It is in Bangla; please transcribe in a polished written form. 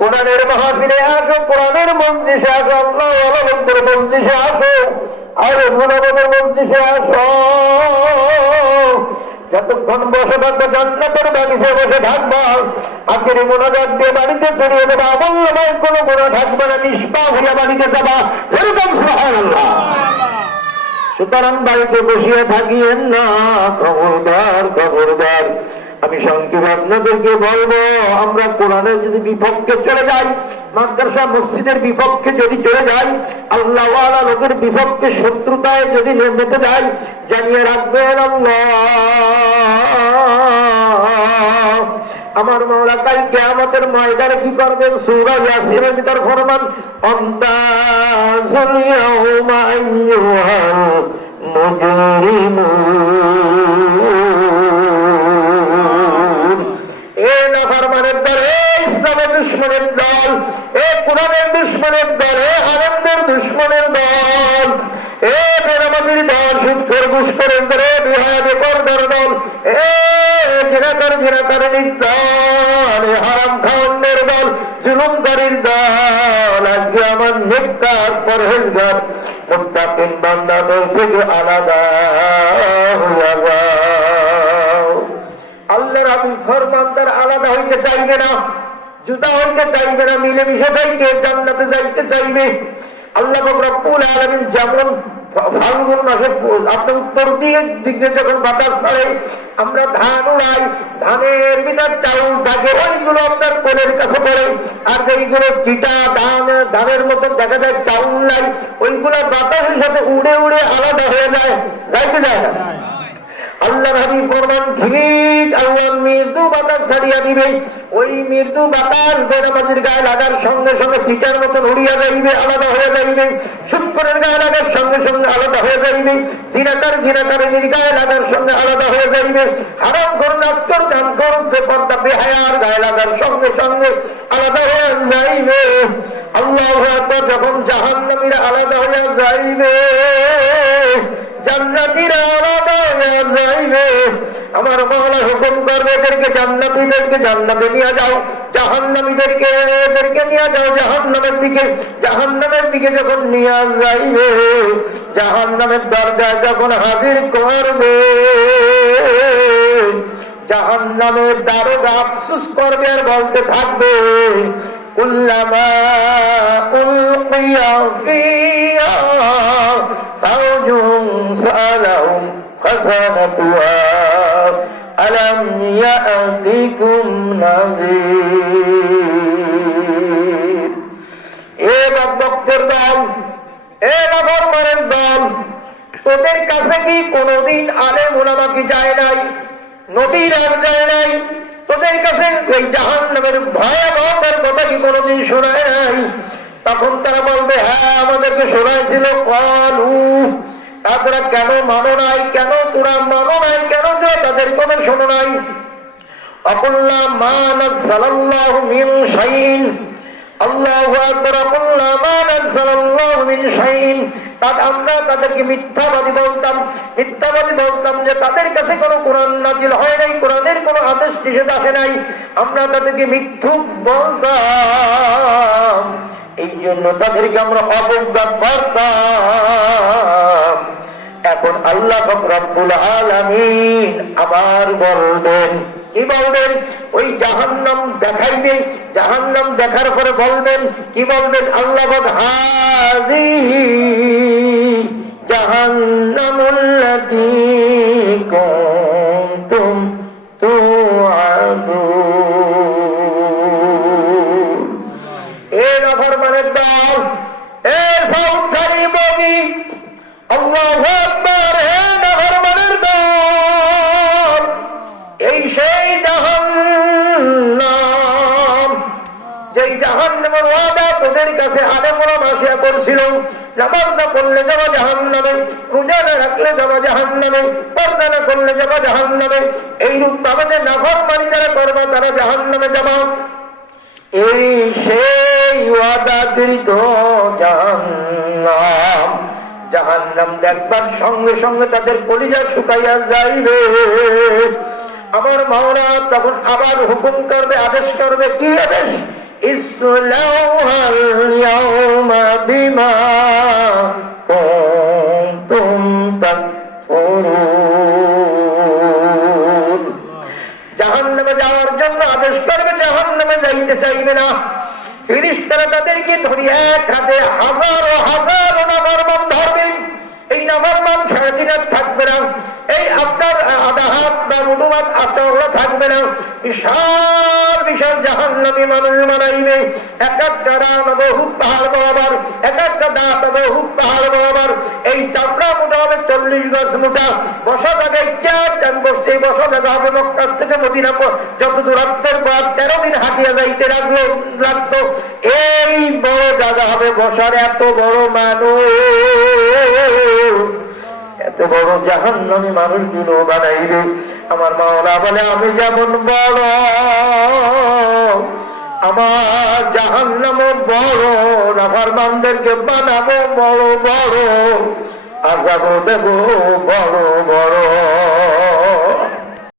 কোরআনের মাহফিলে আসো, কোরআনের মজলিসে আসো, আল্লাহ ওয়ালাদের মজলিসে আসো, আর গুণাবদের মজলিসে আসো। যতক্ষণ বসে থাকবে জান্নাতের বাগিচে বসে থাকবা, আখেরি গুনাহগার দিয়ে বাড়িতে ফিরিয়ে দেবা, আমল নামায় কোনো গুনাহ থাকবে না, নিষ্পাপ হইয়া বাড়িতে যাবা। এরকম সুবহানাল্লাহ। সুতরাং বাড়িতে বসিয়ে থাকিয়েন না, খবরদার খবরদার। আমি সংক্ষেপে আপনাদেরকে বলবো, আমরা কোরআনের যদি বিপক্ষে চলে যাই, মাদ্রাসা মসজিদের বিপক্ষে যদি চলে যাই, আল্লাহ ওয়ালা লোকের বিপক্ষে শত্রুতায় যদি মেতে যাই, জানিয়ে রাখবেন আল্লাহ আমার মাওলা কাল কিয়ামতের ময়দানে কি করবেন? সূরা ইয়াসিনের ভিতর ফরমান, আনতাজুল ইয়াউমা আইয়ুহাল মুজরিমুন। এ নাফরমানের দল, এ ইসলামের দুশমনের দল, এ কোরআনের দুশমনের দল, এ হারামদের দুশমনের দল, এ বেনামাজির দল, সুদখোর ঘুষখোরের দল, এ বিহাদে পর্দার দল, এ জিনাকারীর দল, এ হারাম খাওয়ানোর দল, জুলুমকারীর দল, আজকে আমার নেককার পরহেজগার মুত্তাকিন বান্দাদের থেকে আলাদা হয়ে যাও। আল্লাহর হাবিব ফরমান, তার আলাদা হইতে চাইবে না, জুদা হইতে চাইবে না, মিলেমিশে যাইতে জান্নাতে যাইতে চাইবে। আল্লাহ রব্বুল আলামিন যেমন ফাল্গুন মাসে আপনার উত্তর দিকে যখন বাতাস ছাড়ে, আমরা ধান উড়াই, ধানের ভিতর চাউল থাকে, ওইগুলো আপনার কোলের কাছে পড়ে, আর যেইগুলো চিটা ধান, ধানের মতন দেখা যায় চাউল নাই, ওইগুলো বাতাসের সাথে উড়ে উড়ে আলাদা হয়ে যায়, যাইতে যায় না। আল্লাহ হাবিব ফরমান, ঠিক আল্লাহ মৃদু বাতাস ছাড়িয়া দিবে, ওই মৃদু বাতাস বেনামাজির গায়ে লাগার সঙ্গে সঙ্গে চিটার মতন উড়িয়া যাইবে, আলাদা হয়ে যাইবে। সুদখোরের গায়ে লাগার সঙ্গে সঙ্গে আলাদা হয়ে যাইবে, জিনাকারীর গায়ে লাগার সঙ্গে আলাদা হয়ে যাইবে, হারামখোর নাচখোর গানখোর বেপরদা বেহায়ার গায়ে লাগার সঙ্গে সঙ্গে আলাদা হয়ে যাইবে। আল্লাহু আকবার। যখন জাহান্নামীরা আলাদা হয়ে যাইবে, জান্নাতীরা আলাদা হয়ে যাইবে, আমার মাওলা হুকুম করবে, এদেরকে জান্নাতীদেরকে জান্নাতে নিয়ে যাও, জাহান্নামীদেরকে নিয়ে যাও জাহান্নামের দিকে। জাহান্নামের দিকে যখন নিয়ে যাইবে, জাহান্নামের দরজা যখন হাজির করবে, জাহান্নামের দারোগা আফসোস করবে আর বলতে থাকবে, কুল্লামা উলকিয়া ফিহা ফাওজুন সালাহুম খাযানাতুহা আলাম ইয়াতিকুম নাযীর। এ বক্তের দল, এ নাফরমানের দল, তোদের কাছে কি কোনদিন আলেম উলামা কি যায় নাই? নবীর আর যায় নাই? তোদের কাছে এই জাহান্নামের ভয়াবহতার কথা কি কোনদিন শোনায় নাই? তখন তারা বলবে, হ্যাঁ আমাদেরকে শোনাইছিল। কালু, তারা কেন মানো নাই? কেন তোরা মানো নাই? কেন তাদের কথা শোনো নাই? আকুল্লাহ মা নাযালাল্লাহু মিন শাইইন, আল্লাহু আকবার, আকুল্লাহ মা নাযালাল্লাহু মিন শাইইন। আমরা তাদেরকে মিথ্যাবাদী বলতাম যে তাদের কাছে কোনো কোরআন নাজিল হয় নাই, কোরআনের কোনো আদেশ নিষেধ আসে নাই, আমরা তাদেরকে মিথ্যুক বলতাম, এই জন্য তাদেরকে আমরা অবজ্ঞা করতাম। এখন আল্লাহ রব্বুল আলামিন আবার বলবেন, কি বলবেন? ওই জাহান্নাম দেখাইবে, জাহান্নাম দেখার পরে বলবেন, কি বলবেন? আল্লাহ হাযিহি জাহান্নামুল্লাতী কুনতুম তুআদুন। এ নাফরমানের দল, এ সাউদখালী বনি, আল্লাহু আকবার, হে নাফরমানের দল, এই সেই জাহান্নাম, যেই জাহান্নামের ওয়াদা তোদের কাছে আলেম ওলামা আসিয়া করছিল। নামাজ না পড়লে যাবা জাহান্নামে, রোজা না রাখলে যাবা জাহান্নামে, পর্দা না করলে যাবা জাহান্নামে, এইরূপ ভাবে যে নাফরমানি যারা করবা তারা জাহান্নামে যাবা। এই সেই ওয়াদাকৃত জাহান্নাম, জাহান্নাম দেখবার সঙ্গে সঙ্গে তাদের কলিজা শুকাইয়া যাইবে। আমার মাওলা তখন আবার হুকুম করবে, আদেশ করবে। কি আদেশ? ইসলাউহাল ইয়াউমা বিমা কুনতুম তাকফুরুন। জাহান্নামে যাওয়ার জন্য আদেশ করবে, জাহান্নামে যাইতে চাইবে না। ফেরেশতারা তাদেরকে ধরে এক হাতে হাজারো হাজারো নাফরমান ধরবে। এই নাফরমান সারাদিন আর থাকবে না, এই আপনার আধা হাত বা রুডুমাত আচরণ থাকবে না। বিশাল বিশাল জাহান্নামী মানুষ বানাইবে, এক একটা রান বহুত পাহাড় বরাবর, এক একটা দাঁত বহুত পাহাড় বরাবর। এই চামড়া মোটা হবে 40 গজ মোটা। বসা জায়গায় চার বসছে, বসা জায়গা হবে মক্কার থেকে মদিনা যত দূরত্বের পর 13 দিন হাঁটিয়ে যাইতে লাগতো। এই বড় জায়গা হবে বসার, এত বড় মানুষ, এত বড় জাহান্নামী মানুষগুলো বানাইবে। আমার মাওলা বলে, আমি যেমন বড়, আমার জাহান্নাম বড়, নাফরমানদেরকে বানাবো বড় বড়, আযাবও দেব বড়